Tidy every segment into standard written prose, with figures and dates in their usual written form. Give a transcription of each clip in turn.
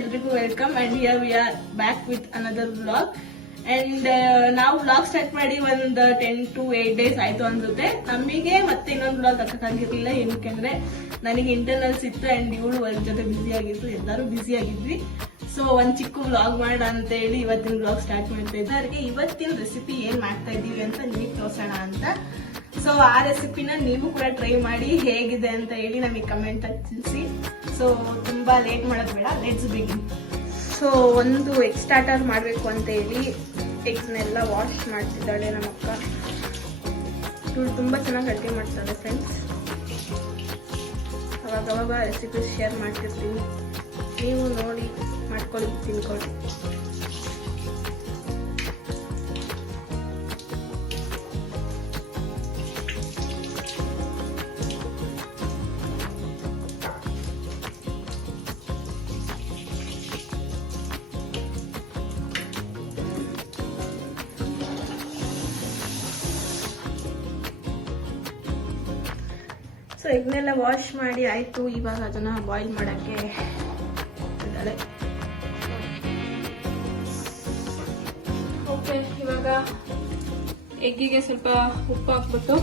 ಎಲ್ರಿಗೂ welcome and here we are back with another vlog. And ನಾವು vlog start ಮಾಡಿ ಒಂದು 10 to 8 days ಆಯ್ತು ಅನ್ಸುತ್ತೆ. ನಮಗೆ ಮತ್ತೆ ಇನ್ನೊಂದು ವ್ಲಾಗ್ ಹಾಕಕ್ಕಾಗಿರ್ಲಿಲ್ಲ, ಏನಕ್ಕೆ ನನಗೆ ಇಂಟರ್ನಲ್ಸ್ ಇತ್ತು ಅಂಡ್ ಇವಳು ವರ್ಕ್ ಜೊತೆ ಬ್ಯುಸಿ ಆಗಿತ್ತು, ಎಲ್ಲರೂ ಬ್ಯುಸಿ ಆಗಿದ್ವಿ. ಸೊ ಒಂದ್ ಚಿಕ್ಕ ವ್ಲಾಗ್ ಮಾಡೋಣ ಅಂತ ಹೇಳಿ ಇವತ್ತಿನ ವ್ಲಾಗ್ ಸ್ಟಾರ್ಟ್ ಮಾಡ್ತಾ ಇದ್ದೆ. ಅದಕ್ಕೆ ಇವತ್ತಿನ ರೆಸಿಪಿ ಏನ್ ಮಾಡ್ತಾ ಇದೀವಿ ಅಂತ ನಿಮಗೆ ತೋರ್ಸೋಣ ಅಂತ. ಸೊ ಆ ರೆಸಿಪಿನ ನೀವು ಕೂಡ ಟ್ರೈ ಮಾಡಿ ಹೇಗಿದೆ ಅಂತ ಹೇಳಿ ನಮಗೆ ಕಮೆಂಟ್ ಅಲ್ಲಿ ತಿಳಿಸಿ. ಸೊ ತುಂಬಾ ಲೇಟ್ ಮಾಡೋದು ಬೇಡ, ಲೆಟ್ಸ್ ಬಿಗಿನ್. ಸೊ ಒಂದು ಎಗ್ ಸ್ಟಾರ್ಟರ್ ಮಾಡಬೇಕು ಅಂತ ಹೇಳಿ ಎಗ್ನೆಲ್ಲ ವಾಶ್ ಮಾಡ್ತಿದ್ದಾಳೆ ನಮ್ಮ ಅಕ್ಕ. ಇವಳು ತುಂಬ ಚೆನ್ನಾಗಿ ಅಡುಗೆ ಮಾಡ್ತಾಳೆ ಫ್ರೆಂಡ್ಸ್. ಅವಾಗವಾಗ ರೆಸಿಪೀಸ್ ಶೇರ್ ಮಾಡ್ತಿರ್ತೀನಿ, ನೀವು ನೋಡಿ ಮಾಡ್ಕೊಳ್ಳಿ, ತಿನ್ಕೊಳ್ಳಿ. ಸೊ ಎಗ್ನೆಲ್ಲ ವಾಶ್ ಮಾಡಿ ಆಯ್ತು. ಇವಾಗ ಅದನ್ನ ಬಾಯ್ಲ್ ಮಾಡಕ್ಕೆ ಇದ್ದಾಳೆ. ಓಕೆ, ಇವಾಗ ಎಗ್ಗಿಗೆ ಸ್ವಲ್ಪ ಉಪ್ಪು ಹಾಕ್ಬಿಟ್ಟು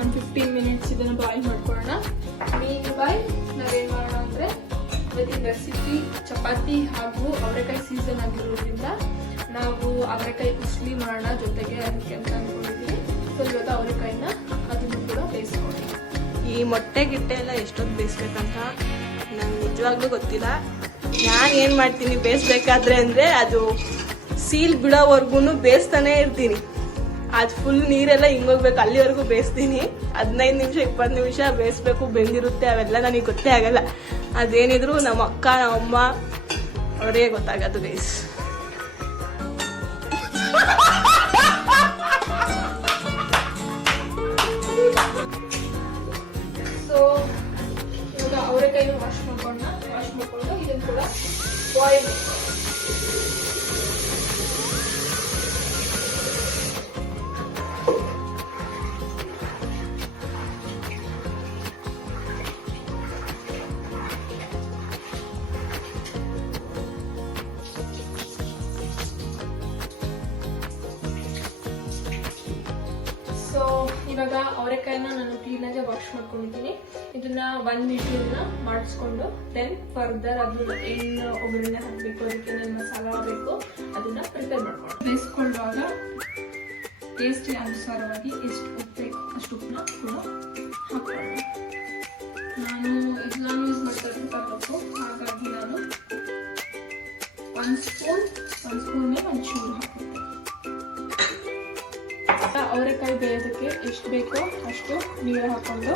ಒಂದು 15 minutes ಇದನ್ನ ಬಾಯ್ಲ್ ಮಾಡ್ಕೊಳ್ಳೋಣ. ಮೀನ್ ಬಾಯ್ ನಾವೇನ್ ಮಾಡೋಣ ಅಂದ್ರೆ ಇವತ್ತಿನ ರೆಸಿಪಿ ಚಪಾತಿ ಹಾಗೂ ಅವರೆಕಾಯಿ ಸೀಸನ್ ಆಗಿರೋದ್ರಿಂದ ನಾವು ಅವರೆಕಾಯಿ ಉಸ್ಲಿ ಮಾಡೋಣ ಜೊತೆಗೆ ಅದಕ್ಕೆ ಅಂತ ಅನ್ಕೊಂಡಿದ್ದೀವಿ. ಸೊ ಇವತ್ತು ಅವರೆಕಾಯಿನ ಅದನ್ನು ಕೂಡ ಬೇಯಿಸ್ಕೊಳ್ಳೋಣ. ಈ ಮೊಟ್ಟೆ ಗಿಟ್ಟೆ ಎಲ್ಲ ಎಷ್ಟೊತ್ತು ಬೇಯಿಸ್ಬೇಕಂತ ನಂಗೆ ನಿಜವಾಗ್ಲೂ ಗೊತ್ತಿಲ್ಲ. ನಾನು ಏನು ಮಾಡ್ತೀನಿ ಬೇಯಿಸ್ಬೇಕಾದ್ರೆ ಅಂದರೆ ಅದು ಸೀಲ್ ಬಿಡೋವರೆಗೂ ಬೇಯಿಸ್ತಾನೆ ಇರ್ತೀನಿ. ಅದು ಫುಲ್ ನೀರೆಲ್ಲ ಹಿಂಗೋಗ್ಬೇಕು, ಅಲ್ಲಿವರೆಗೂ ಬೇಯಿಸ್ತೀನಿ. 15 ನಿಮಿಷ 20 ನಿಮಿಷ ಬೇಯಿಸ್ಬೇಕು, ಬೆಂದಿರುತ್ತೆ, ಅವೆಲ್ಲ ನನಗೆ ಗೊತ್ತೇ ಆಗಲ್ಲ. ಅದೇನಿದ್ರು ನಮ್ಮ ಅಕ್ಕ ನಮ್ಮಮ್ಮ ಅವರೇ ಗೊತ್ತಾಗೋದು ಬೇಯಿಸ್. ಇವಾಗ ಅವರೆಕಾಯಿನ ವಾಶ್ ಮಾಡ್ಕೊಂಡು ಇದನ್ನು ಕೂಡ ಬಾಯ್ಲ್ ಇವಾಗ ಅವರೆಕಾಯಿನ ನಾನು ಕ್ಲೀನಾಗಿ ವಾಶ್ ಮಾಡ್ಕೊಂಡಿದ್ದೀನಿ. ಇದನ್ನ 1 ವಿಷಲ್ನ ಮಾಡಿಸ್ಕೊಂಡು ದೆನ್ ಫರ್ದರ್ ಅದನ್ನ ಏನು ಒಗ್ಗರಣೆ ಹಾಕಬೇಕು, ಅದಕ್ಕೆ ಏನು ಮಸಾಲ ಬೇಕು ಅದನ್ನ ಪ್ರಿಪೇರ್ ಮಾಡ್ಕೊಂಡು ಬೇಯಿಸ್ಕೊಳ್ಳುವಾಗ ಟೇಸ್ಟಿಗೆ ಅನುಸಾರವಾಗಿ ಎಷ್ಟು ಉಪ್ಪು ಬೇಕು ಅಷ್ಟು ಉಪ್ಪನ್ನ ಕೂಡ ಹಾಕೊಳ್ಳೋಣ. ನಾನು ಯೂಸ್ ಮಾಡ್ತಾ ಇರೋದು ಕಪ್ಪು, ಹಾಗಾಗಿ ನಾನು 1 ಸ್ಪೂನ್ ಮೇಲೆ 1 ಚೂರು ಹಾಕ್ತೀನಿ. ಅವರೆಕಾಯಿ ಬೇಯೋದಕ್ಕೆ ಎಷ್ಟು ಬೇಕೋ ಅಷ್ಟು ನೀರು ಹಾಕೊಂಡು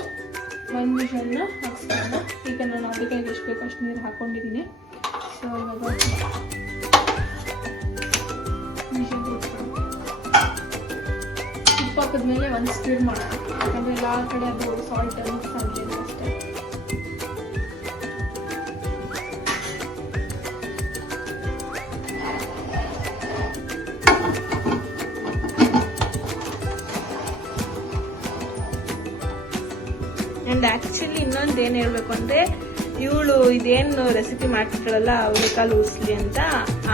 1 ವಿಷಲ್ನ ಹಾಕ್ಸ್ಕೊಳ್ಳೋಣ. ಈಗ ನಾನು ಅವರೆಕಾಯಿಗೆ ಎಷ್ಟು ಬೇಕೋ ಅಷ್ಟು ನೀರು ಹಾಕೊಂಡಿದ್ದೀನಿ. ಸೊ ಇವಾಗ ಉಪ್ಪು ಹಾಕಿದ್ಮೇಲೆ ಒಂದು ಸ್ಟಿರ್ ಮಾಡೋಣ, ಯಾಕಂದರೆ ಎಲ್ಲ ಕಡೆ ಅದು ಸಾಲ್ಟ್ ಮಿಕ್ಸ್ ಆಗ್ತಿದೆ ಅಷ್ಟೇ. ಅಂಡ್ ಆಕ್ಚುಲಿ ಇನ್ನೊಂದು ಏನು ಹೇಳ್ಬೇಕು ಅಂದ್ರೆ, ಇವಳು ಇದೇನು ರೆಸಿಪಿ ಮಾಡ್ತಿದ್ದಾಳಲ್ಲ ಅವರೆಕಾಳು ಉಸ್ಲಿ ಅಂತ,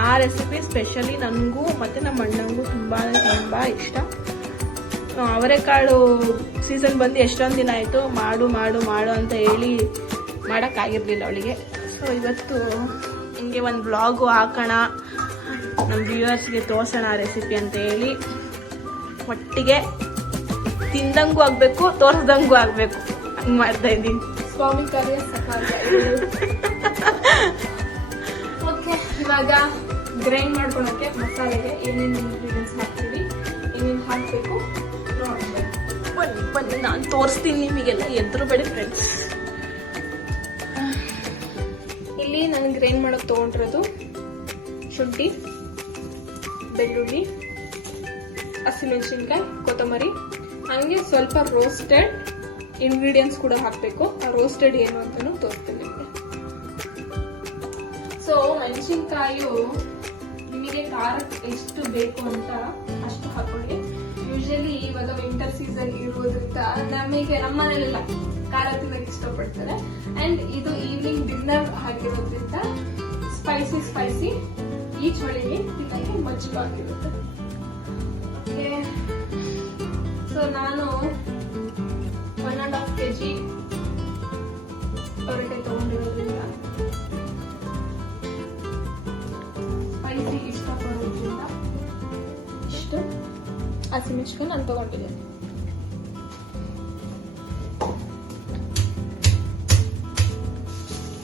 ಆ ರೆಸಿಪಿ ಸ್ಪೆಷಲಿ ನನಗೂ ಮತ್ತೆ ನಮ್ಮ ಅಣ್ಣಂಗೂ ತುಂಬಾ ಇಷ್ಟ. ಅವರೆಕಾಳು ಸೀಸನ್ ಬಂದು ಎಷ್ಟೊಂದು ದಿನ ಆಯಿತು, ಮಾಡು ಮಾಡು ಮಾಡು ಅಂತ ಹೇಳಿ ಮಾಡೋಕ್ಕಾಗಿರ್ಲಿಲ್ಲ ಅವಳಿಗೆ. ಸೊ ಇವತ್ತು ಹಿಂಗೆ ಒಂದು ಬ್ಲಾಗು ಹಾಕೋಣ, ನಮ್ಮ ವ್ಯೂವರ್ಸ್ಗೆ ತೋರ್ಸೋಣ ರೆಸಿಪಿ ಅಂತ ಹೇಳಿ, ಒಟ್ಟಿಗೆ ತಿಂದಂಗೂ ಆಗಬೇಕು ತೋರಿಸ್ದಂಗೂ ಆಗಬೇಕು ಮಾಡ್ತಾ ಇದ್ದೀನಿ. ಸ್ವಾಮಿ ಕಾರ್ಯ ಸಕಾರ್ಯ. ಓಕೆ, ಇವಾಗ ಗ್ರೈಂಡ್ ಮಾಡ್ಕೊಳಕ್ಕೆ ಮಸಾಲೆಗೆ ಏನೇನು ಇಂಗ್ರೀಡಿಯೆಂಟ್ಸ್ ಹಾಕ್ತೀವಿ, ಏನೇನು ಹಾಕಬೇಕು ನೋಡ್ಬೇಕು. ಬನ್ನಿ ನಾನು ತೋರಿಸ್ತೀನಿ ನಿಮಗೆಲ್ಲ, ಎದುರುಬೇಡಿ ಫ್ರೆಂಡ್ಸ್. ಇಲ್ಲಿ ನಾನು ಗ್ರೈಂಡ್ ಮಾಡೋಕೆ ತೊಗೊಂಡಿರೋದು ಶುಂಠಿ, ಬೆಳ್ಳುಳ್ಳಿ, ಹಸಿಮೆಣಸಿನ್ಕಾಯಿ, ಕೊತ್ತಂಬರಿ, ಹಾಗೆ ಸ್ವಲ್ಪ ರೋಸ್ಟೆಡ್ ಇಂಗ್ರೀಡಿಯೆಂಟ್ಸ್ ಕೂಡ ಹಾಕಬೇಕು. ಆ ರೋಸ್ಟೆಡ್ ಏನು ಅಂತಾನು ತೋರಿಸ್ತೀನಿ ನಿಮಗೆ. ಸೊ ಮೆಣಸಿನ್ಕಾಯಿ ನಿಮಗೆ ಖಾರ ಎಷ್ಟು ಬೇಕು ಅಂತ ಅಷ್ಟು ಹಾಕೊಳ್ಳಿ. ಯೂಶಲಿ ಇವಾಗ ವಿಂಟರ್ ಸೀಸನ್ ಇರೋದ್ರಿಂದ ನಮ್ಮ ಮನೇಲೆಲ್ಲ ಖಾರ ತಿನ್ನಕ್ಕೆ ಇಷ್ಟಪಡ್ತಾರೆ. ಅಂಡ್ ಇದು ಈವ್ನಿಂಗ್ ಡಿನ್ನರ್ ಆಗಿರೋದ್ರಿಂದ ಸ್ಪೈಸಿ ಈ ಚಳಿಗೆ ತಿನ್ನಕ್ಕೆ ಮಜ್ಜಿಗಾಗಿರುತ್ತೆ. ಸೊ ನಾನು 1.5 kg ಅವರೆಕಾಯಿ ತಗೊಂಡಿರೋದ್ರಿಂದ ಸ್ಪೈಸಿ ಇಷ್ಟಪಡೋದ್ರಿಂದ ಇಷ್ಟು ಹಸಿಮೆಣಸಿನಕಾಯಿ ನಾನು ತಗೊಂಡಿದ್ದೇನೆ.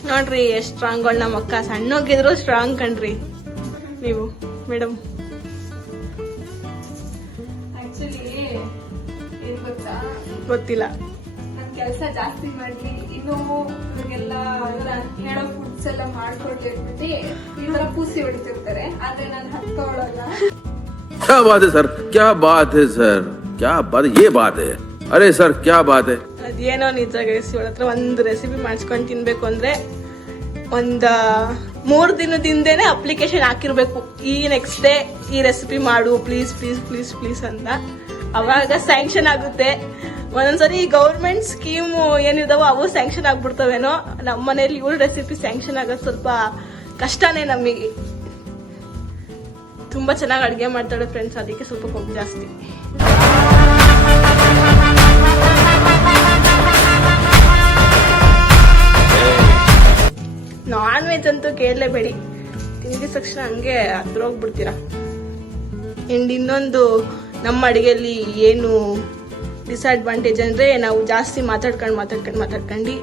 ನೋಡ್ರಿ ಎಷ್ಟು ಸ್ಟ್ರಾಂಗ್ ನಮ್ಮ ಅಕ್ಕ, ಸಣ್ಣೋಗಿದ್ರು ಸ್ಟ್ರಾಂಗ್ ಕಣ್ರಿ ನೀವು ಮೇಡಮ್. ಆಕ್ಚುಲಿ ಏನ್ ಗೊತ್ತಾ, ಗೊತ್ತಿಲ್ಲ, ನನ್ ಕೆಲಸ ಜಾಸ್ತಿ ಮಾಡಿ ಇನ್ನು ಇವ್ರಿಗೆಲ್ಲ ಹೇಳೋ ಫುಡ್ಸ್ ಎಲ್ಲ ಮಾಡ್ಕೊಡ್ಲಿ ಅಂದ್ಬಿಟ್ಟು ಈ ತರ ಪೂಸಿ ಹೊಡಿತಿರ್ತಾರೆ. ಆದ್ರೆ ನಾನು ಹತ್ಕೊಳ್ಳಲ್ಲ. क्या बात है सर, क्या बात है सर, क्या बात, ये बात है. अरे सर क्या बात है. ಅದೇನೋ ನಿಜ ಗೈಸ್, ಇವಳ ಹತ್ರ ಒಂದು ರೆಸಿಪಿ ಮಾಡಿಸ್ಕೊಂಡು ತಿನ್ಬೇಕು ಅಂದ್ರೆ ಒಂದ 3 ದಿನದಿಂದೇನೆ ಅಪ್ಲಿಕೇಶನ್ ಹಾಕಿರ್ಬೇಕು. ಈ ನೆಕ್ಸ್ಟ್ ಡೇ ಈ ರೆಸಿಪಿ ಮಾಡು ಪ್ಲೀಸ್ ಪ್ಲೀಸ್ ಪ್ಲೀಸ್ ಪ್ಲೀಸ್ ಅಂತ. ಅವಾಗ ಸ್ಯಾಂಕ್ಷನ್ ಆಗುತ್ತೆ. ಒಂದೊಂದ್ಸರಿ ಗೌರ್ಮೆಂಟ್ ಸ್ಕೀಮ್ ಏನಿದಾವೋ ಅವು ಸ್ಯಾಂಕ್ಷನ್ ಆಗ್ಬಿಡ್ತಾವೇನೋ. ನಮ್ಮ ಮನೇಲಿ ಇವಳು ರೆಸಿಪಿ ಸ್ಯಾಂಕ್ಷನ್ ಆಗೋದು ಸ್ವಲ್ಪ ಕಷ್ಟನೇ ನಮಗೆ. ತುಂಬಾ ಚೆನ್ನಾಗಿ ಅಡುಗೆ ಮಾಡ್ತಾಳೆ ಫ್ರೆಂಡ್ಸ್, ಅದಕ್ಕೆ ಸ್ವಲ್ಪ ಕೊಬ್ಬು ಜಾಸ್ತಿ. ನಾನ್ ವೆಜ್ ಅಂತೂ ಕೇಳಲೇಬೇಡಿ, ತಿಂದಿದ ತಕ್ಷಣ ಹಂಗೆ ಹತ್ರ ಹೋಗ್ಬಿಡ್ತೀರಾ. ಇನ್ನೊಂದು ನಮ್ಮ ಅಡಿಗೆಯಲ್ಲಿ ಏನು ಡಿಸ್ಅಡ್ವಾಂಟೇಜ್ ಅಂದ್ರೆ ನಾವು ಜಾಸ್ತಿ ಮಾತಾಡ್ಕೊಂಡು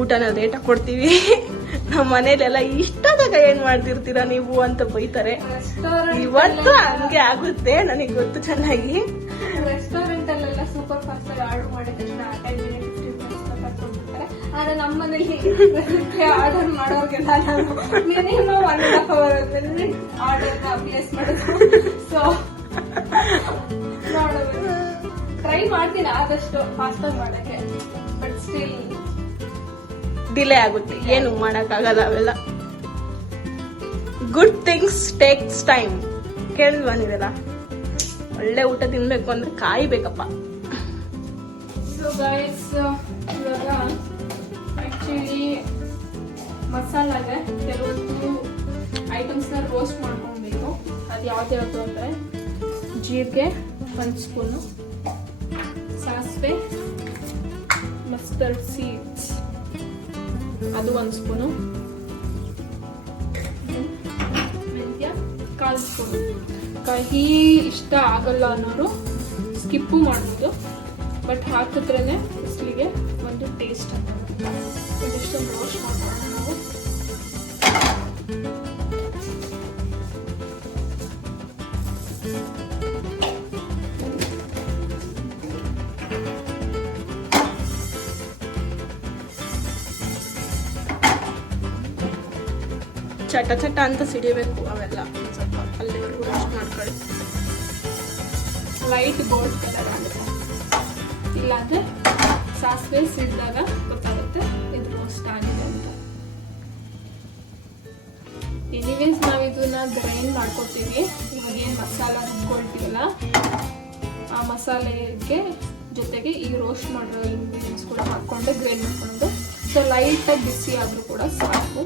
ಊಟನ ಲೇಟಾಗಿ ಕೊಡ್ತೀವಿ. ನಮ್ಮ ಮನೇಲೆಲ್ಲ ಇಷ್ಟದಾಗ ಏನ್ ಮಾಡ್ತಿರ್ತೀರಾ ನೀವು ಅಂತ ಬೈತಾರೆ. ಇವತ್ತು ಹಂಗೆ ಆಗುತ್ತೆ, ನನಗೆ ಗೊತ್ತು ಚೆನ್ನಾಗಿ. ರೆಸ್ಟೋರೆಂಟ್ ಅಲ್ಲೆಲ್ಲ ಸೂಪರ್ ಫಾಸ್ಟ್ ಆಗಿ ಆರ್ಡರ್ ಮಾಡಿದ ತಕ್ಷಣ 10 minutes 15 minutes ಕೊಡ್ತಾರೆ. ಆದ್ರೆ ನಮ್ಮ ಮನೇಲಿ ಆರ್ಡರ್ ಮಾಡೋರ್ಗೆಲ್ಲ ಮಿನಿಮಮ್ 1.5 hour ಆರ್ಡರ್ ಪ್ಲೇಸ್ ಮಾಡೋದು. ಸೊ ನೋಡೋದು ಟ್ರೈ ಮಾಡ್ತೀನಿ ಆದಷ್ಟು ಫಾಸ್ಟ್ ಆಗಿ ಮಾಡಕ್ಕೆ, ಬಟ್ ಸ್ಟಿಲ್ ಡಿಲೇ ಆಗುತ್ತೆ, ಏನು ಮಾಡಕ್ಕಾಗಲ್ಲ. ಅವೆಲ್ಲ ಗುಡ್ ಥಿಂಗ್ಸ್ ಟೇಕ್ಸ್ ಟೈಮ್. ಕೇಳಿದ್ವಾ ನೀವೆಲ್ಲ? ಒಳ್ಳೆ ಊಟ ತಿನ್ಬೇಕು ಅಂದ್ರೆ ಕಾಯ್ಬೇಕಪ್ಪ. ಸೊ ಗೈಸ್, ಇವಾಗ ಆಕ್ಚುಲಿ ಮಸಾಲಾಗೆ ಕೆಲವೊಂದು ಐಟಮ್ಸ್ನ ರೋಸ್ಟ್ ಮಾಡ್ಕೊಬೇಕು. ಅದು ಯಾವ್ದು ಅಂದ್ರೆ ಜೀರಿಗೆ 1 ಸ್ಪೂನು, ಸಾಸಿವೆ, ಮಸ್ಟರ್ಡ್ ಸೀಡ್ಸ್ ಅದು 1 ಸ್ಪೂನು, ಮೆಂತ್ಯ 1/4 ಸ್ಪೂನು. ಕಹಿ ಇಷ್ಟ ಆಗಲ್ಲ ಅನ್ನೋರು ಸ್ಕಿಪ್ಪು ಮಾಡ್ಬೋದು, ಬಟ್ ಹಾಕಿದ್ರೇನೆ ಬಿಸಿಲಿಗೆ ಒಂದು ಟೇಸ್ಟ್. ಇಷ್ಟೊಂದು ರೋಸ್ಟ್ ಮಾಡೋಣ ನಾವು. ಚಟ ಚಟ ಅಂತ ಸಿಡಿಬೇಕು ಅವೆಲ್ಲ. ಸ್ವಲ್ಪ ಅಲ್ಲಿವರೆಗೂ ರೋಸ್ಟ್ ಮಾಡ್ಕೊಳ್ಳಿ. ಲೈಟ್ ಗೋಲ್ಡ್ ಕಲರ್ ಆಗುತ್ತೆ, ಇಲ್ಲಾಂದ್ರೆ ಸಾಸಿವೆ ಸಿಡಿದಾಗ ಗೊತ್ತಾಗುತ್ತೆ ಇದು ರೋಸ್ಟ್ ಆಗಿದೆ ಅಂತ. ಎನಿವೇಸ್ ನಾವು ಇದನ್ನ ಗ್ರೈಂಡ್ ಮಾಡ್ಕೊತೀವಿ. ಇವಾಗ ಏನು ಮಸಾಲ ರುಬ್ಕೊಳ್ತೀವಲ್ಲ ಆ ಮಸಾಲೆಗೆ ಜೊತೆಗೆ ಈ ರೋಸ್ಟ್ ಮಾಡಿರೋ ಇಂಗ್ರೀಡಿಯೆಂಟ್ಸ್ ಕೂಡ ಹಾಕೊಂಡು ಗ್ರೈಂಡ್ ಮಾಡ್ಕೊಂಡು, ಸೊ ಲೈಟಾಗಿ ಬಿಸಿ ಆದರೂ ಕೂಡ ಸಾಕು.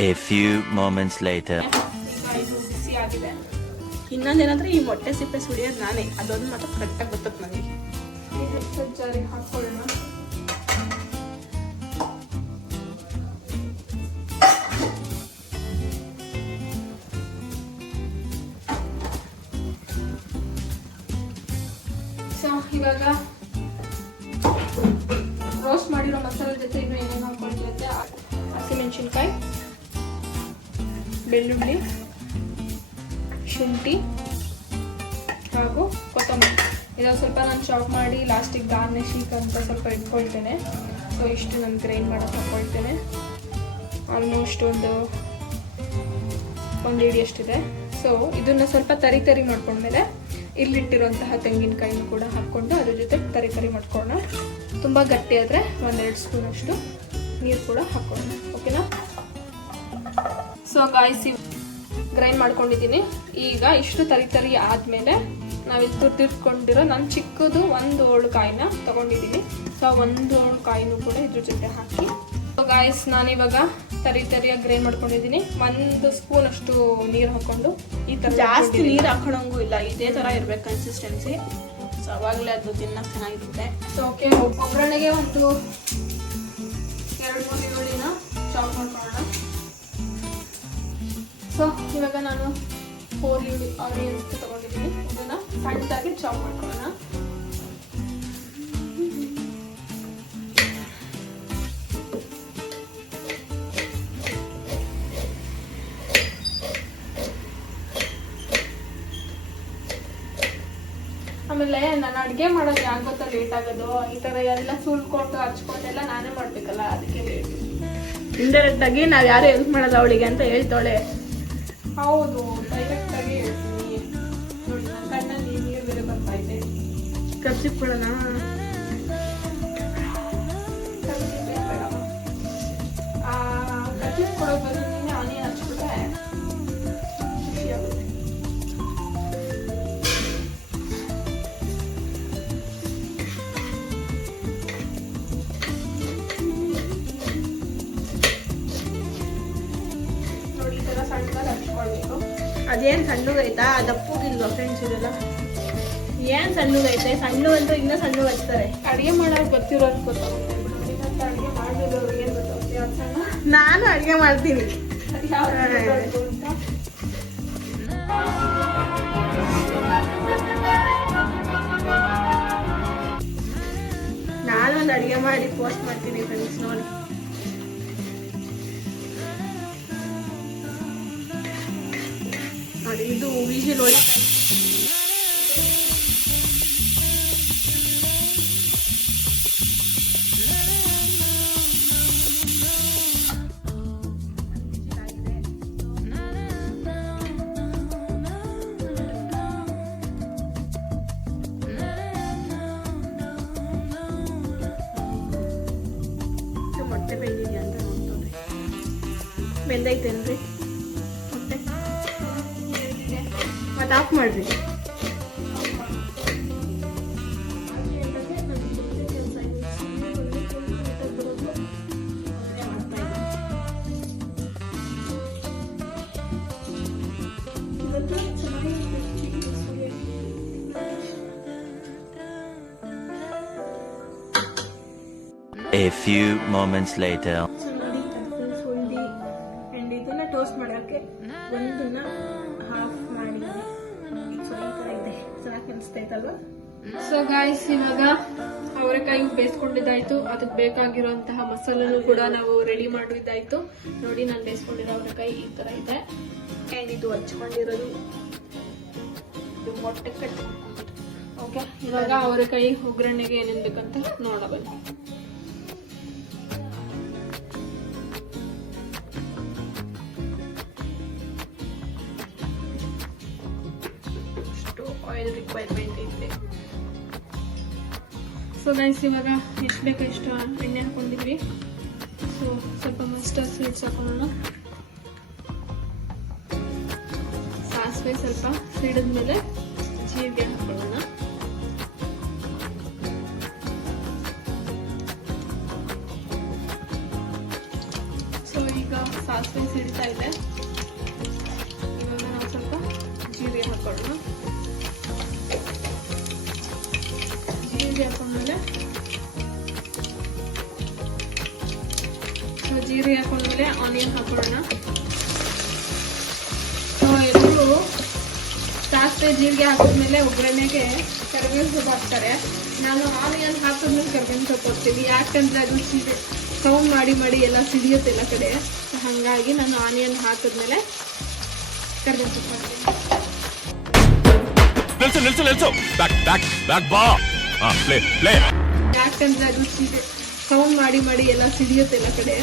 A few moments later. ಈಗ ಇದು ಬಿಸಿ ಆಗಿದೆ. ಇನ್ನೊಂದೇನಂದ್ರೆ ಈ ಮೊಟ್ಟೆ ಸಿಪ್ಪೆ ಸುಡಿಯೋದು ನಾನೇ, ಅದೊಂದು ಮಾತ್ರ ಕರೆಕ್ಟಾಗಿ ಗೊತ್ತಕ್ಕೆ ನನಗೆ. ಜಾರಿಗೆ ಹಾಕೊಳ್ಳೋಣ. ಸೊ ಇವಾಗ ರೋಸ್ಟ್ ಮಾಡಿರೋ ಮಸಾಲೆ ಜೊತೆ ಇನ್ನು ಏನೇನು ಹಾಕೊಳ್ತೀವಿ ಅಂದ್ರೆ ಹಸಿಮೆಣಸಿನ್ಕಾಯಿ, ಬೆಳ್ಳುಳ್ಳಿ, ಶುಂಠಿ ಹಾಗೂ ಕೊತ್ತಂಬರಿ. ಇದನ್ನು ಸ್ವಲ್ಪ ನಾನು ಚಾಪ್ ಮಾಡಿ ಲಾಸ್ಟಿಗೆ ಗಾರ್ನಿಶಿಂಗ್ ಅಂತ ಸ್ವಲ್ಪ ಇಟ್ಕೊಳ್ತೇನೆ. ಸೊ ಇಷ್ಟು ನಾನು ಗ್ರೈಂಡ್ ಮಾಡೋಕೆ ಹಾಕ್ಕೊಳ್ತೇನೆ. ಆಲ್ಮೋಸ್ಟ್ ಒಂದು ಹಿಡಿ ಅಷ್ಟಿದೆ. ಸೊ ಇದನ್ನು ಸ್ವಲ್ಪ ತರಿ ಮಾಡ್ಕೊಂಡ್ಮೇಲೆ ಇಲ್ಲಿಟ್ಟಿರುವಂತಹ ತೆಂಗಿನಕಾಯಿನೂ ಕೂಡ ಹಾಕ್ಕೊಂಡು ಅದ್ರ ಜೊತೆ ತರಿ ಮಾಡ್ಕೊಳ್ಳೋಣ. ತುಂಬ ಗಟ್ಟಿ ಆದರೆ 1-2 ಸ್ಪೂನ್ ಅಷ್ಟು ನೀರು ಕೂಡ ಹಾಕ್ಕೊಳ್ಳೋಣ. ಓಕೆನಾ? ಸೊ ಗಾಯ್ಸ್, ಗ್ರೈಂಡ್ ಮಾಡ್ಕೊಂಡಿದ್ದೀನಿ. ಈಗ ಇಷ್ಟು ತರಿ ಆದಮೇಲೆ ನಾವಿಲ್ಲಿ ತುರ್ದಿಟ್ಕೊಂಡಿರೋ ನಾನು ಚಿಕ್ಕದು 1 ಹೋಳು ಕಾಯಿನ ತೊಗೊಂಡಿದ್ದೀನಿ. ಸೊ 1 ಹೋಳು ಕಾಯಿನೂ ಕೂಡ ಇದ್ರ ಜೊತೆ ಹಾಕಿ ಗಾಯ್ಸ್ ನಾನಿವಾಗ ತರಿಯಾಗಿ ಗ್ರೈಂಡ್ ಮಾಡ್ಕೊಂಡಿದ್ದೀನಿ. 1 ಸ್ಪೂನ್ ಅಷ್ಟು ನೀರು ಹಾಕೊಂಡು ಈ ತರ ಜಾಸ್ತಿ ನೀರು ಹಾಕೊಳಂಗೂ ಇಲ್ಲ, ಇದೇ ತರ ಇರ್ಬೇಕು ಕನ್ಸಿಸ್ಟೆನ್ಸಿ. ಸೊ ಅವಾಗಲೇ ಅದು ತಿನ್ನಕ್ಕೆ ಚೆನ್ನಾಗಿರುತ್ತೆ. ಸೊ ಓಕೆ, ಒಗ್ಗರಣೆಗೆ ಒಂದು 2-3 ಈರುಳ್ಳಿನ ಚಾಪ್ ಮಾಡ್ಕೊಳ್ಳೋಣ. ಸೊ ಇವಾಗ ನಾನು 4 ಆನಿಯನ್ಸ್ ತಗೊಂಡಿದ್ದೀನಿ, ಇದನ್ನ ಸಣ್ಣದಾಗಿ ಚಾಪ್ ಮಾಡ್ಕೊಳ್ಳೋಣ. ಆಮೇಲೆ ನಾನು ಅಡುಗೆ ಮಾಡೋದು ಯಾಕೆ ಗೊತ್ತಾ ಲೇಟ್ ಆಗೋದು, ಈ ತರ ಎಲ್ಲ ಸುಲ್ಕೊಂಡು ಹಚ್ಕೊಂಡೆಲ್ಲ ನಾನೇ ಮಾಡ್ಬೇಕಲ್ಲ, ಅದಕ್ಕೆ ಲೇಟ್. ಇಂಡೈರೆಕ್ಟ್ ಆಗಿ ನಾವ್ ಯಾರು ಹೆಲ್ಪ್ ಮಾಡಲ್ಲ ಅವಳಿಗೆ ಅಂತ ಹೇಳ್ತಾಳೆ. ಹೌದು, ಡೈರೆಕ್ಟ್ ಆಗಿ ಹೇಳ್ತೀನಿ. ನೋಡಿ ನನ್ನ ಕಣ್ಣಲ್ಲಿ ನೀರು ಬೇರೆ ಬರ್ತಾ ಇದೆ. ಕರ್ಚಿಕ್ಬಿಡೋಣ. ಕಚ್ಚಿಸ್ ಕೊಡೋಕೆ ಬದಲು ನೀನೆ ಆನಿಯನ್ ಹಚ್ಬಿಟ್ರೆ ಖುಷಿ ಆಗುತ್ತೆ. ನೋಡಿ ಈ ತರ ಸಣ್ಣದಾಗಿ ಹಚ್ಕೊಳ್ಬೇಕು. ಅದೇನ್ ಸಣ್ಣಗೈತಾ, ದಪ್ಪಗಿಲ್ವಾ ಫ್ರೆಂಡ್ಸ್ ಇದೆಲ್ಲ? ಏನ್ ಸಣ್ಣಗೈತೆ? ಸಣ್ಣ ಅಂತೂ ಇನ್ನೂ ಸಣ್ಣ ಹಚ್ತಾರೆ. ಅಡುಗೆ ಮಾಡೋದು ಗೊತ್ತಿರೋದು ಗೊತ್ತಾಗುತ್ತೆ. ಮತ್ತೆ ಅಡುಗೆ ಮಾಡಿದವ್ರು ಏನು ಗೊತ್ತಾಗುತ್ತೆ ಯಾವ ಸಣ್ಣ ನಾನು ಅಡುಗೆ ಮಾಡ್ತೀನಿ. ನಾನೊಂದು ಅಡುಗೆ ಮಾಡಿ ಪೋಸ್ಟ್ ಮಾಡ್ತೀನಿ ಫ್ರೆಂಡ್ಸ್, ನೋಡಿ. ನೋಡಿ ಇದು ವಿಷಲ್ ನೋಡಿ. ಮೊಟ್ಟೆ ಬೆಂದಿದ್ಯಾ ಅಂತ ನೋಡ್ತವ್ರೆ. ಬೆಂದೈತೇನ್ರಿ ಮೊಟ್ಟೆ? ಮತ್ತೆ ಆಫ್ ಮಾಡ್ರಿ. A few moments later. So ನೋಡಿ ಟರ್ಟಲ್ಸ್ ಉಳ್ಳಿ ಆ್ಯಂಡ್ ಇದನ್ನ ಟೋಸ್ಟ್ ಮಾಡೋಕ್ಕೆ ಒಂದನ್ನ ಹಾಫ್ ಮಾಡಿದ್ದೀನಿ. ಸೊ ಈ ಥರ ಇದೆ, ಚೆನ್ನಾಗಿ ಕಾಣಿಸ್ತೈತಲ್ವಾ? ಸೊ ಗಾಯ್ಸ್ ಇವಾಗ ಅವರೆಕಾಯಿ ಬೇಯಿಸ್ಕೊಂಡಿದ್ದಾಯ್ತು. ಅದಕ್ಕೆ ಬೇಕಾಗಿರುವಂತಹ ಮಸಾಲನು ಕೂಡ ನಾವು ರೆಡಿ ಮಾಡಿದ್ದಾಯ್ತು. ನೋಡಿ ನಾನು ಬೇಯಿಸ್ಕೊಂಡಿರೋ ಅವರೆಕಾಯಿ ಈ ತರ ಇದೆ. ಆ್ಯಂಡ್ ಇದು ಹಚ್ಕೊಂಡಿರೋದು ಇದು ಮೊಟ್ಟೆ ಕಟ್. ಓಕೆ, ಇವಾಗ ಅವರೆಕಾಯಿ ಒಗ್ಗರಣೆಗೆ ಏನೇನು ಬೇಕಂತ ನೋಡೋಣ. ಅಷ್ಟು ಆಯಿಲ್ ರಿಕ್ವೈರ್ಮೆಂಟ್ ಇದೆ. ಸೊ ಗೈಸ್ ಇವಾಗ ಎಷ್ಟು ಬೇಕು ಎಷ್ಟು ಎಣ್ಣೆ ಹಾಕೊಂಡಿದ್ವಿ. ಸೊ ಸ್ವಲ್ಪ ಮಸ್ಟರ್ಡ್ ಸ್ವೀಟ್ಸ್ ಹಾಕೊಳ್ಳೋಣ. ಸಾಸಿವೆ ಸ್ವಲ್ಪ ಸಿಡಿದ್ಮೇಲೆ ಜೀರಿಗೆ ಹಾಕೊಳ್ಳೋಣ. ಸೊ ಈಗ ಸಾಸಿವೆ ಸಿಡಿತಾ ಇದೆ. ಇವಾಗ ನಾವು ಸ್ವಲ್ಪ ಜೀರಿಗೆ ಹಾಕೊಳ್ಳೋಣ. ಜೀರಿಗೆ ಹಾಕೊಂಡ್ಮೇಲೆ ಆನಿಯನ್ ಹಾಕೊಳ್ಳೋಣ. ಎಲ್ಲರೂ ಸಾಸಿವೆ ಜೀರಿಗೆ ಹಾಕಿದ್ಮೇಲೆ ಒಗ್ಗರಣೆಗೆ ಕರಿಬೇವಿನ ಸೊಪ್ಪು ಹಾಕ್ತಾರೆ. ನಾನು ಆನಿಯನ್ ಹಾಕಿದ್ಮೇಲೆ ಕರಿಬೇವಿನ ಸೊಪ್ಪು ಹಾಕ್ತೀವಿ. ಯಾಕಂದ್ರೆ ಅದು ಸೌಂಡ್ ಮಾಡಿ ಎಲ್ಲ ಸಿಡಿಯುತ್ತೆ ಎಲ್ಲ ಕಡೆ. ಹಾಗಾಗಿ ನಾನು ಆನಿಯನ್ ಹಾಕಿದ್ಮೇಲೆ ಕರಿಬೇವಿನ ಸೊಪ್ಪು ಹಾಕ್ತೀನಿ. ಯಾಕಂದ್ರೆ ಅದು ಸೌಂಡ್ ಮಾಡಿ ಎಲ್ಲ ಸಿಡಿಯುತ್ತೆ ಎಲ್ಲ ಕಡೆ.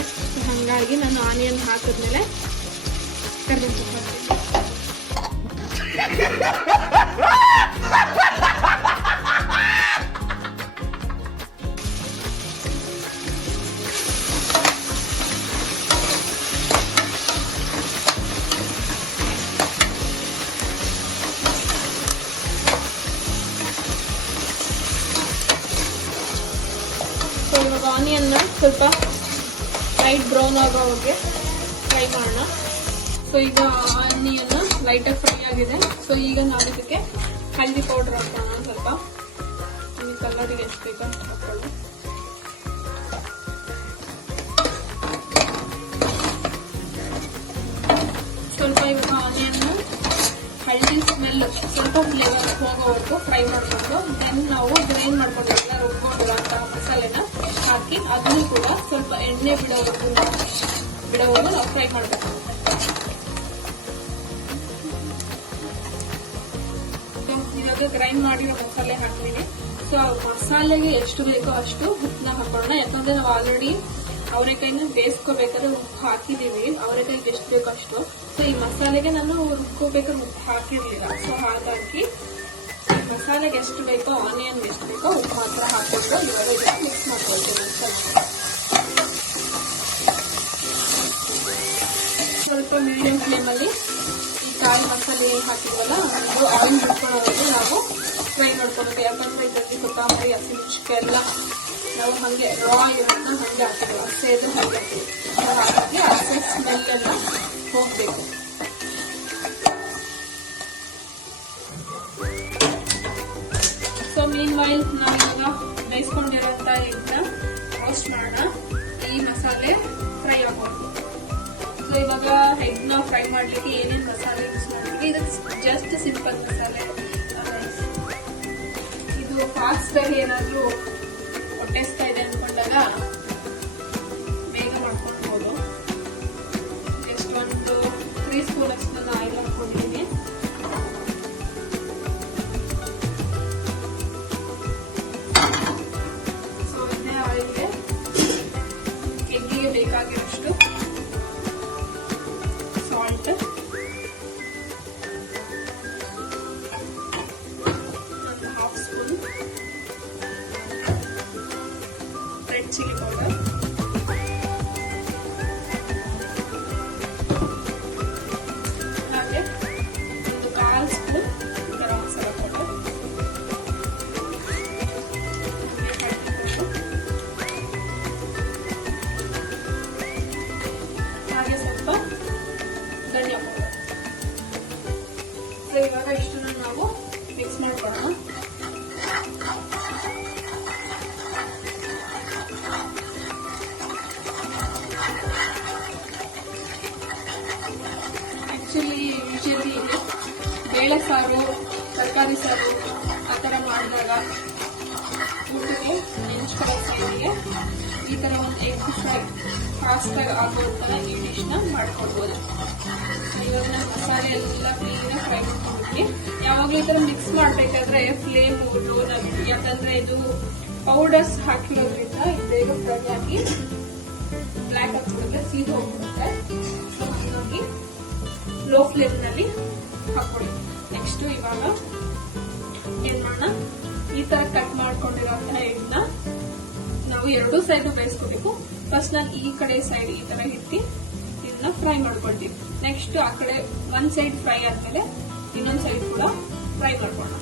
ಹಾಗಾಗಿ ನಾನು ಆನಿಯನ್ ಹಾಕಿದ್ಮೇಲೆ ಕರಿಬೇವಿನ ಸೊಪ್ಪು ಹಾಕ್ತೀನಿ. ಸೊ ಇವಾಗ ಆನಿಯನ್ನ ಸ್ವಲ್ಪ ಲೈಟ್ ಬ್ರೌನ್ ಆಗೋವರೆಗೆ ಫ್ರೈ ಮಾಡೋಣ. ಸೊ ಈಗ ಆನಿಯನ್ ಲೈಟಾಗಿ ಫ್ರೈ ಆಗಿದೆ. ಸೊ ಈಗ ನಾವು ಇದಕ್ಕೆ ಹಲ್ದಿ ಪೌಡರ್ ಹಾಕೋಣ. ಸ್ವಲ್ಪ ಈ ಕಲರಿಗೆ ಎಷ್ಟು ಬೇಕೋ ಅಷ್ಟು ಹಾಕೊಳ್ಳಿ. ಸ್ವಲ್ಪ ಇವಾಗ ಆನಿಯನ್ ಹಳದಿ ಸ್ಮೆಲ್ ಸ್ವಲ್ಪ ಫ್ಲೇವರ್ ಹೋಗೋವರೆಗೂ ಫ್ರೈ ಮಾಡಿಕೊಂಡು ದೆನ್ ನಾವು ಗ್ರೈಂಡ್ ಮಾಡ್ಕೊಂಡಿಲ್ಲ ರುಬ್ಕೊಂಡಿರೋಂತಹ ಮಸಾಲೆನ ಹಾಕಿ ಅದನ್ನು ಕೂಡ ಸ್ವಲ್ಪ ಎಣ್ಣೆ ಬಿಡೋವರೆಗೂ ನಾವು ಫ್ರೈ ಮಾಡಬೇಕು. ಇವಾಗ ಗ್ರೈಂಡ್ ಮಾಡಿರೋ ಮಸಾಲೆ ಹಾಕ್ತೀನಿ. ಸೊ ಮಸಾಲೆಗೆ ಎಷ್ಟು ಬೇಕೋ ಅಷ್ಟು ಉಪ್ಪನ್ನ ಹಾಕೋಣ. ಯಾಕಂದ್ರೆ ನಾವು ಆಲ್ರೆಡಿ ಅವರೆಕಾಯಿನ ಬೇಯಿಸ್ಕೋಬೇಕಾದ್ರೆ ಉಪ್ಪು ಹಾಕಿದೀವಿ. ಅವರೆಕಾಯಿಗೆ ಎಷ್ಟು ಬೇಕೋ ಅಷ್ಟು. ಸೊ ಈ ಮಸಾಲೆಗೆ ನಾನು ರುಬ್ಕೋಬೇಕಾದ್ರೆ ಉಪ್ಪು ಹಾಕಿರ್ಲಿಲ್ಲ. ಸೊ ಹಾಗಾಗಿ ಮಸಾಲೆಗೆ ಎಷ್ಟು ಬೇಕೋ ಆನಿಯನ್ಗೆ ಎಷ್ಟು ಬೇಕೋ ಉಪ್ಪು ಮಾತ್ರ ಹಾಕೊಂಡು ಇವಾಗ ಇದನ್ನ ಮಿಕ್ಸ್ ಮಾಡ್ಕೊಳ್ತೀನಿ. ಸ್ವಲ್ಪ ಮೀಡಿಯಂ ಫ್ಲೇಮಲ್ಲಿ ಈ ಕಾಯಿ ಮಸಾಲೆ ಹಾಕಿದ್ವಲ್ಲ ಅದು ಆಯಿಲ್ ಬಿಟ್ಕೊಳ್ಳೋವರೆಗೆ ನಾವು ಫ್ರೈ ಮಾಡ್ಕೊಬೇಕು. ಯಾಕಂದ್ರೆ ಇದರಲ್ಲಿ ಕೊತ್ತಂಬರಿ ಹಸಿಮೆಣಸಿನಕಾಯಿ ಎಲ್ಲ ನಾವು ಹಂಗೆ ರಾ ಇರೋದನ್ನ ಹಂಗೆ ಹಾಕಿದ್ವಿ. ಹಸೆ ಇದ್ರೆ ಹಂಗೆ ಹಾಕಿ ಹಸೆ ಸ್ಮೆಲ್ ಎಲ್ಲ ಹೋಗ್ಬೇಕು. ಸೊ ಮೀನ್ ವೈಲ್ ನಾವಿವಾಗ ಬೇಯಿಸ್ಕೊಂಡಿರೋಂಥ ಎಗ್ನ ರೋಸ್ಟ್ ಮಾಡೋಣ. ಈ ಮಸಾಲೆ ಫ್ರೈ ಆಗೋದು. ಸೊ ಇವಾಗ ಎಗ್ನ ಫ್ರೈ ಮಾಡ್ಲಿಕ್ಕೆ ಏನೇನು ಮಸಾಲೆ ಯೂಸ್ ಮಾಡ್ತೀವಿ, ಇದು ಜಸ್ಟ್ ಸಿಂಪಲ್ ಮಸಾಲೆ. ಇದು ಫಾಸ್ಟ್ ಆಗಿ ಏನಾದ್ರು ಹೊಟ್ಟೆಸ್ತಾ ಇದೆ ಅನ್ಕೊಂಡಾಗ ಬೇಗ ಮಾಡ್ಕೊಳ್ಬಹುದು. ಜಸ್ಟ್ ಒಂದು 3 ಸ್ಪೂನ್ ಅಷ್ಟು ನಾನು ಆಯಿಲ್ ಹಾಕೊಂಡಿದ್ದೀನಿ. ಸೊ ಇದೇ ಆಯಿಲ್ಗೆ ಎಗ್ಗಿಗೆ ಬೇಕಾಗಿರೋಷ್ಟು ಸಾಲ್ಟ್, ಒಂದು 1/2 ಸ್ಪೂನ್ ರೆಡ್ ಚಿಲ್ಲಿ ಪೌಡರ್, ಹಾಗೆ ಒಂದು 1/4 ಸ್ಪೂನ್ ಗರಂ ಮಸಾಲ ಪೌಡರ್, ಹಾಗೆ ಸ್ವಲ್ಪ ಧನಿಯಾ ಪೌಡರ್. ಸೊ ಇವಾಗ ಇಷ್ಟನ್ನು ನಾವು ಮಿಕ್ಸ್ ಮಾಡ್ಕೊಳ್ಳೋಣ. ಯೂಶಲಿ ಬೇಳೆ ಸಾರು, ತರಕಾರಿ ಸಾರು ಆ ಥರ ಮಾಡಿದಾಗ ಊಟಕ್ಕೆ ನೆಂಚ್ಕೊಳ್ಳೋ ಸೈಡಿಗೆ ಈ ಥರ ಒಂದು ಎಗ್ ಫ್ರೈ ಫಾಸ್ಟಾಗಿ ಆಗೋ ಥರ ಈ ಡಿಶ್ನ ಮಾಡ್ಕೊಳ್ಬೋದು. ಇವಾಗ ನಾವು ಮಸಾಲೆ ಎಲ್ಲ ಕ್ಲೀನಾಗಿ ಫ್ರೈ ಮಾಡ್ಕೊಂಡ್ಬಿಟ್ಟು ಯಾವಾಗಲೂ ಈ ಥರ ಮಿಕ್ಸ್ ಮಾಡಬೇಕಾದ್ರೆ ಫ್ಲೇಮ್ ಲೋನ್ ಆಗುತ್ತೆ. ಯಾಕಂದರೆ ಇದು ಪೌಡರ್ಸ್ ಹಾಕಿರೋದ್ರಿಂದ ಇದು ಬೇಗ ಫ್ರೈ ಆಗಿ ಬ್ಲ್ಯಾಕ್ ಆಗ್ಬಿಡುತ್ತೆ, ಸೀದ್ ಹೋಗ್ಬಿಡುತ್ತೆ. ಸೊ ಹಾಗಾಗಿ ಲೋ ಫ್ಲೇಮ್ನಲ್ಲಿ ಹಾಕೊಳ್ಳಿ. ನೆಕ್ಸ್ಟ್ ಇವಾಗ ಏನ್ ಮಾಡೋಣ, ಈ ತರ ಕಟ್ ಮಾಡ್ಕೊಂಡಿರೋಂತಹ ಎಗ್ನ ನಾವು 2 ಸೈಡ್ ಬೇಯಿಸ್ಕೋಬೇಕು. ಫಸ್ಟ್ ನಾನು ಈ ಕಡೆ ಸೈಡ್ ಈ ತರ ಇಟ್ಟು ಇದನ್ನ ಫ್ರೈ ಮಾಡ್ಕೊಳ್ತೀವಿ. ನೆಕ್ಸ್ಟ್ ಆ ಕಡೆ ಒಂದ್ ಸೈಡ್ ಫ್ರೈ ಆದ್ಮೇಲೆ ಇನ್ನೊಂದ್ ಸೈಡ್ ಕೂಡ ಫ್ರೈ ಮಾಡ್ಕೊಳ್ಳೋಣ.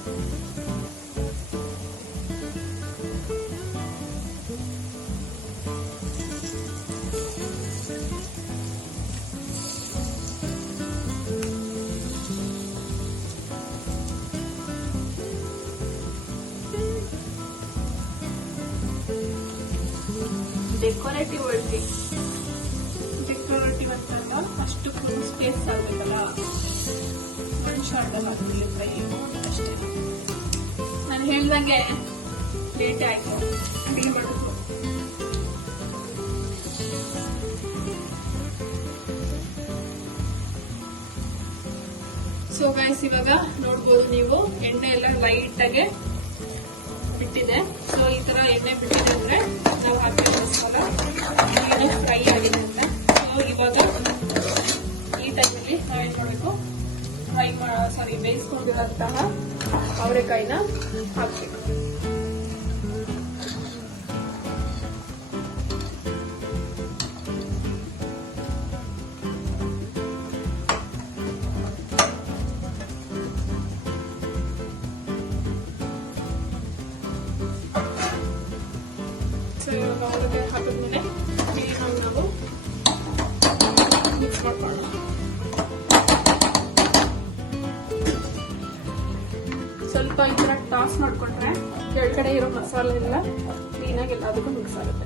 ಡೆಕೋರೇಟಿವ್ ಅಂತಲ್ಲ, ಅಷ್ಟು ಸ್ಪೇಸ್ ಆಗಬೇಕಲ್ಲ, ಒಂದು ಶಾರ್ಟಲ್ಲಿ ಆಗ್ತಿಲ್ಲ ಫ್ರೈ ಅಷ್ಟೇ. ನಾನು ಹೇಳ್ದಂಗೆ ಲೇಟ್ ಆಯ್ತು ಅಡುಗೆ ಮಾಡೋದು. ಸೊ ಗೈಸ್ ಇವಾಗ ನೋಡ್ಬೋದು ನೀವು ಎಣ್ಣೆ ಎಲ್ಲ ಲೈಟ್ ಆಗಿ ಬಿಟ್ಟಿದೆ. ಸೊ ಈ ತರ ಎಣ್ಣೆ ಬಿಟ್ಟಿದೆ ಅಂದ್ರೆ ನಾವು ಹಾಕಿದ ಮಸಾಲ ಫ್ರೈ ಆಗಿದೆ ಅಂತ. ಸೊ ಇವಾಗ ಈ ಟೈಮಲ್ಲಿ ನಾವೇನ್ ಮಾಡಬೇಕು, ಬೇಯಿಸ್ಕೊಂಡಿರೋಂತಹ ಅವರೆಕಾಯಿನ ಹಾಕ್ಬೇಕು. ಸೊ ಅವರೆಕಾಯಿ ಹಾಕಿದ್ಮೇಲೆ ನಾವು ಕೆಳಗಡೆ ಇರೋ ಮಸಾಲೆ ಎಲ್ಲ ಕ್ಲೀನಾಗಿ ಎಲ್ಲದಕ್ಕೂ ಮಿಕ್ಸ್ ಆಗುತ್ತೆ.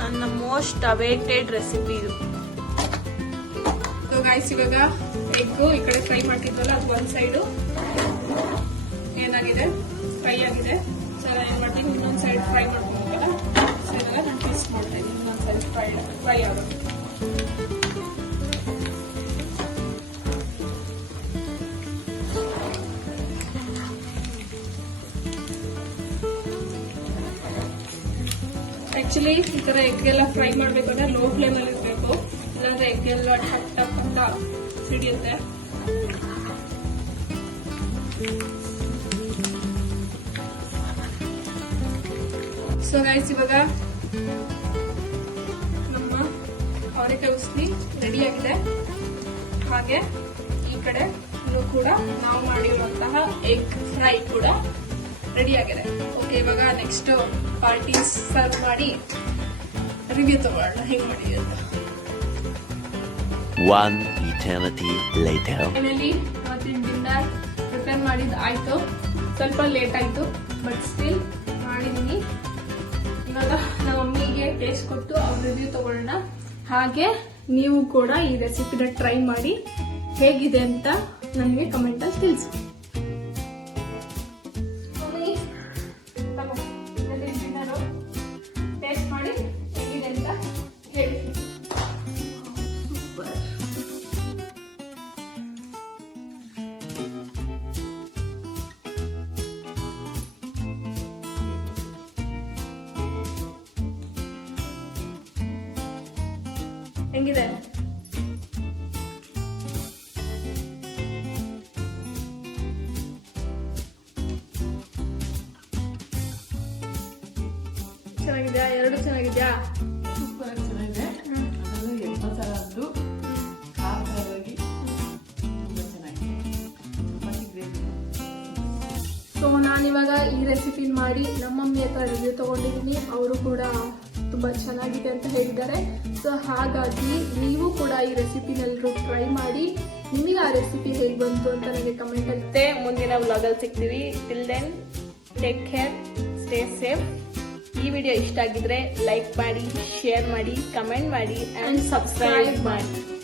ನನ್ನ ಮೋಸ್ಟ್ ಅವೇಟೆಡ್ ರೆಸಿಪಿ ಇದು. ಸೊ ಗೈಸ್, ಇವಾಗ ಎಗ್ಗು ಈ ಕಡೆ ಫ್ರೈ ಮಾಡ್ತಿದ್ವಲ್ಲ, ಅದು ಒಂದ್ ಸೈಡು ಏನಾಗಿದೆ, ಫ್ರೈ ಆಗಿದೆ. ಸೊ ನಾನು ಏನ್ ಮಾಡ್ತೀನಿ, ಇನ್ನೊಂದ್ ಸೈಡ್ ಫ್ರೈ ಮಾಡ್ಕೊಬೇಕಲ್ಲ, ಸೊ ಇದೆಲ್ಲ ನಾನು ಟ್ವಿಸ್ಟ್ ಮಾಡ್ತಾ ಇದ್ದೀನಿ. ಇನ್ನೊಂದ್ ಸೈಡ್ ಫ್ರೈ ಆಗುತ್ತೆ. ಆಕ್ಚುಲಿ ಈ ತರ ಎಗ್ ಎಲ್ಲ ಫ್ರೈ ಮಾಡ್ಬೇಕಂದ್ರೆ ಲೋ ಫ್ಲೇಮ್ ಅಲ್ಲಿ ಇರಬೇಕು, ಇಲ್ಲಾಂದ್ರೆ ಎಗ್ ಎಲ್ಲ ಟಪ್ ಟಪ್ ಅಂತ ಸಿಡಿಯುತ್ತೆ. ಸೊ ಗೈಸ್, ಇವಾಗ ನಮ್ಮ ಅವರೆಕಾಯಿ ಉಸ್ಲಿ ರೆಡಿ ಆಗಿದೆ. ಹಾಗೆ ಈ ಕಡೆ ಕೂಡ ನಾವು ಮಾಡಿರುವಂತಹ ಎಗ್ ಫ್ರೈ ಕೂಡ ರೆಡಿ ಆಗಿದೆ. ಓಕೆ, ಇವಾಗ ನೆಕ್ಸ್ಟ್ ಪಾರ್ಟಿ ಸರ್ವ್ ಮಾಡಿ ರಿವ್ಯೂ ತಗೊಳ್ಳೋಣ ಹೆಂಗ್ ಮಾಡಿದೆ ಅಂತ. One eternity later. ಫೈನಲಿ ಇವತ್ತಿನ ಡಿನ್ನರ್ ಪ್ರಿಪೇರ್ ಮಾಡಿದ್ದು ಆಯ್ತು. ಸ್ವಲ್ಪ ಲೇಟ್ ಆಯ್ತು, ಬಟ್ ಸ್ಟಿಲ್ ಮಾಡಿದೀನಿ. ಇವಾಗ ನಮ್ಮ ಮಮ್ಮಿಗೆ ಟೇಸ್ಟ್ ಕೊಟ್ಟು ಅವ್ರ ರಿವ್ಯೂ ತಗೊಳ್ಳೋಣ. ಹಾಗೆ ನೀವು ಕೂಡ ಈ ರೆಸಿಪಿನ ಟ್ರೈ ಮಾಡಿ ಹೇಗಿದೆ ಅಂತ ನನಗೆ ಕಮೆಂಟ್ ಅಲ್ಲಿ ತಿಳಿಸಿ. ಟೇಸ್ಟ್ ಮಾಡಿ ಹೇಗಿದೆ ಅಂತ ಹೇಳಿ. ಹೆಂಗಿದೆ? ಚೆನ್ನಾಗಿದ್ಯಾ? ಎರಡು ಚೆನ್ನಾಗಿದ್ಯಾ? ಸೂಪರ್ ಆಗಿ ಚೆನ್ನಾಗಿದೆ. ಅದರಲ್ಲೂ ಎಗ್ ಮಸಾಲ ಅಂದ್ರೂ ಖಾರವಾಗಿ ತುಂಬ ಚೆನ್ನಾಗಿದೆ. ಚಪಾತಿ ಗ್ರೇವಿ. ಸೊ ನಾನಿವಾಗ ಈ ರೆಸಿಪಿ ಮಾಡಿ ನಮ್ಮ ಮಮ್ಮಿ ಹತ್ರ ರಿವ್ಯೂ ತಗೊಂಡಿದ್ದೀನಿ. ಅವರು ಕೂಡ ತುಂಬ ಚೆನ್ನಾಗಿದೆ ಅಂತ ಹೇಳಿದ್ದಾರೆ. ಸೊ ಹಾಗಾಗಿ ನೀವು ಕೂಡ ಈ ರೆಸಿಪಿನೆಲ್ಲರೂ ಟ್ರೈ ಮಾಡಿ. ನಿಮಗೆ ಆ ರೆಸಿಪಿ ಹೇಗೆ ಬಂತು ಅಂತ ನನಗೆ ಕಮೆಂಟ್ ಅಲ್ಲಿ. ಮತ್ತೆ ಮುಂದಿನ ವ್ಲಾಗಲ್ಲಿ ಸಿಗ್ತೀವಿ. Till then take care, stay safe. ಈ ವಿಡಿಯೋ ಇಷ್ಟ ಆಗಿದ್ರೆ ಲೈಕ್ ಮಾಡಿ, ಶೇರ್ ಮಾಡಿ, ಕಮೆಂಟ್ ಮಾಡಿ ಆ್ಯಂಡ್ ಸಬ್ಸ್ಕ್ರೈಬ್ ಮಾಡಿ.